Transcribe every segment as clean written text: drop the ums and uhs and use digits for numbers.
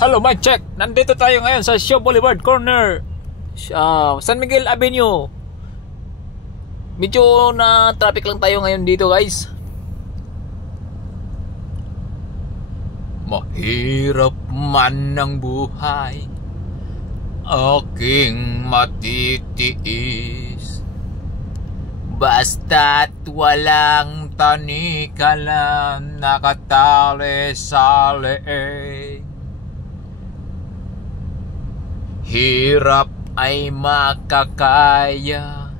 Hello, mic check. Nandito tayo ngayon sa Shaw Boulevard Corner, San Miguel Avenue. Medyo na traffic lang tayo ngayon dito, guys. Mahirap man ang buhay, aking matitiis, basta't walang tanikalan nakatali sa leeg. Hirap ay makakaya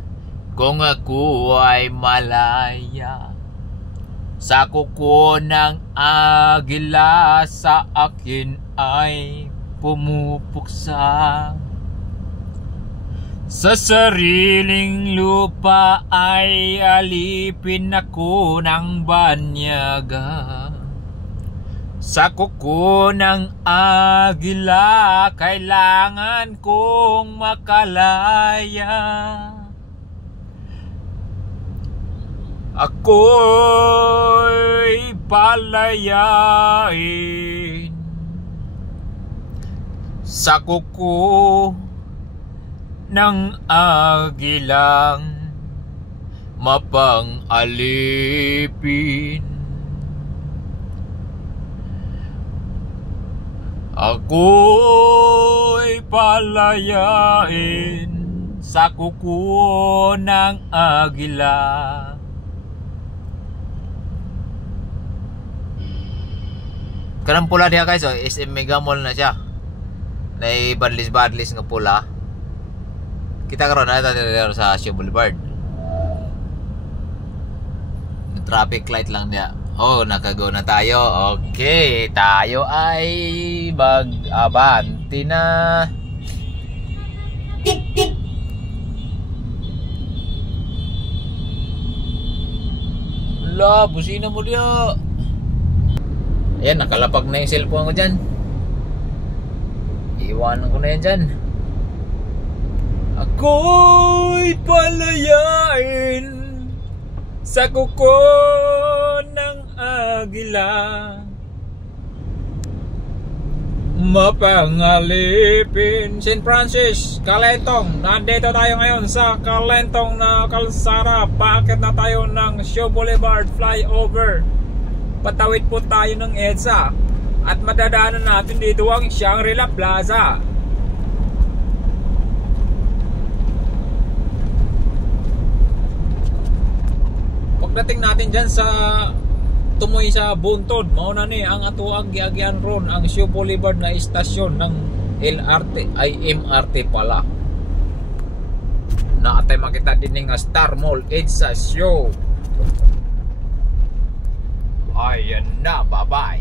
kung ako ay malaya sa kuko ng agila, sa akin ay pumupuksa. Sa sariling lupa ay alipin ako ng banyaga. Sa kuko ng agila kailangan kong makalaya. Ako'y palayain sa kuko ng agilang mapang-alipin. Ako'y palayain sa kuko ng agila. Kanang pula diya, guys, SM Mega Mall na siya. Nay badlis nga pula. Kita karon na dito sa Shaw Boulevard. Traffic light lang diya. Oh, nakago na tayo. Okay, tayo ay mag-abanti na. Wala, busina mo diya. Ayan, nakalapag na yung cellphone ko dyan. Iwanan ko na yan dyan. Ako'y palayain sa kuko ng agila, mapangalipin. St. Francis, Calentong. Nandito tayo ngayon sa Calentong na kalsada. Paakit na tayo ng Shaw Boulevard flyover. Patawid po tayo ng EDSA at madadaanan natin dito ang Shangri-La Plaza. Pagdating natin dyan sa tumoy sa Buntod, mauna ni ang atuang giagyan ron ang Shaw Boulevard na istasyon ng LRT ay MRT pala. Naatay makita din nga Star Mall EDSA Shaw. Ayan na, bye-bye.